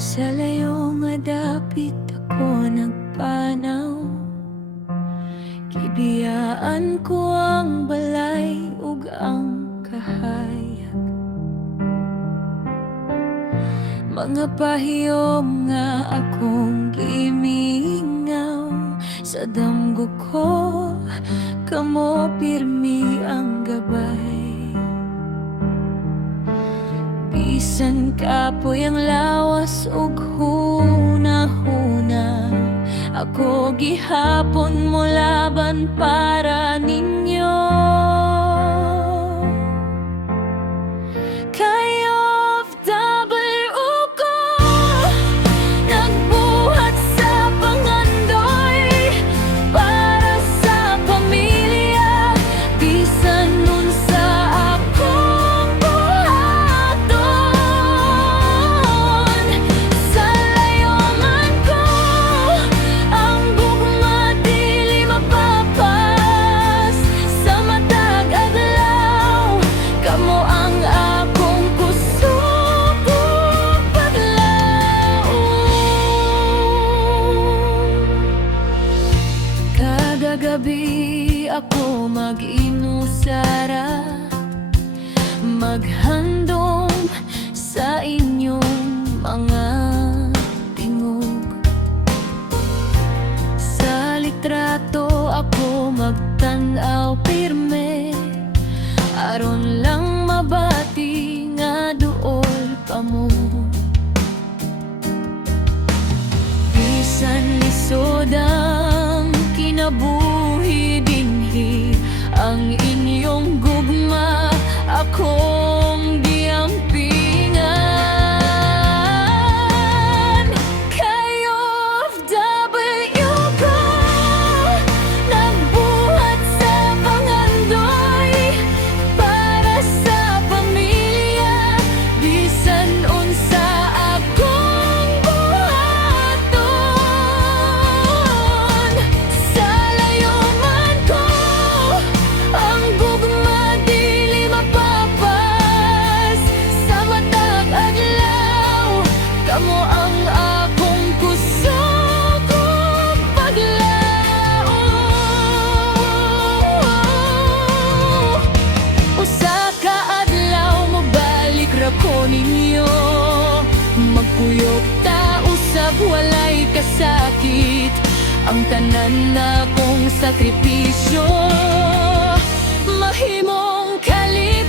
Sa layo nga dapit ako nagpanaw, gibiyaan ko ang balay ug ang kahayag. Mga pahiyom nga akong gimingaw, sa damgo ko kamo pirmi ang gabay. Bisan kapoy ang lawas ug hunahuna, ako gihapon mo laban para ninyo. Kayo FW ko, nagbuhat sa pangandoy para sa pamilya. Bisan unsa akong buhaton, sa layo man ko, ang gugma dili mapapas. Sa matag adlaw, kamo ang akong kusog ug paglaom. Kada gabi ako mag-inusara, maghandom sa inyong mga tingog. Sa litrato ako magtan-aw pirme, aron lang mabati nga duol pa mo. Bisan lisod ang kinabuhi dinhi, ang inyong gugma akong giampingan. Kayo FW ko, nagbuhat sa pangandoy para sa pamilya. Bisan unsa akong buhaton, sa layo man ko, ang gugma dili mapapas. Sa matag adlaw, kamo ang akong kusog ug paglaom. Usa ka adlaw mobalik ra ko ninyo, magkuyog ta usab walay kasakit. Ang tanan na kong sakripisyo mahimong kalimot.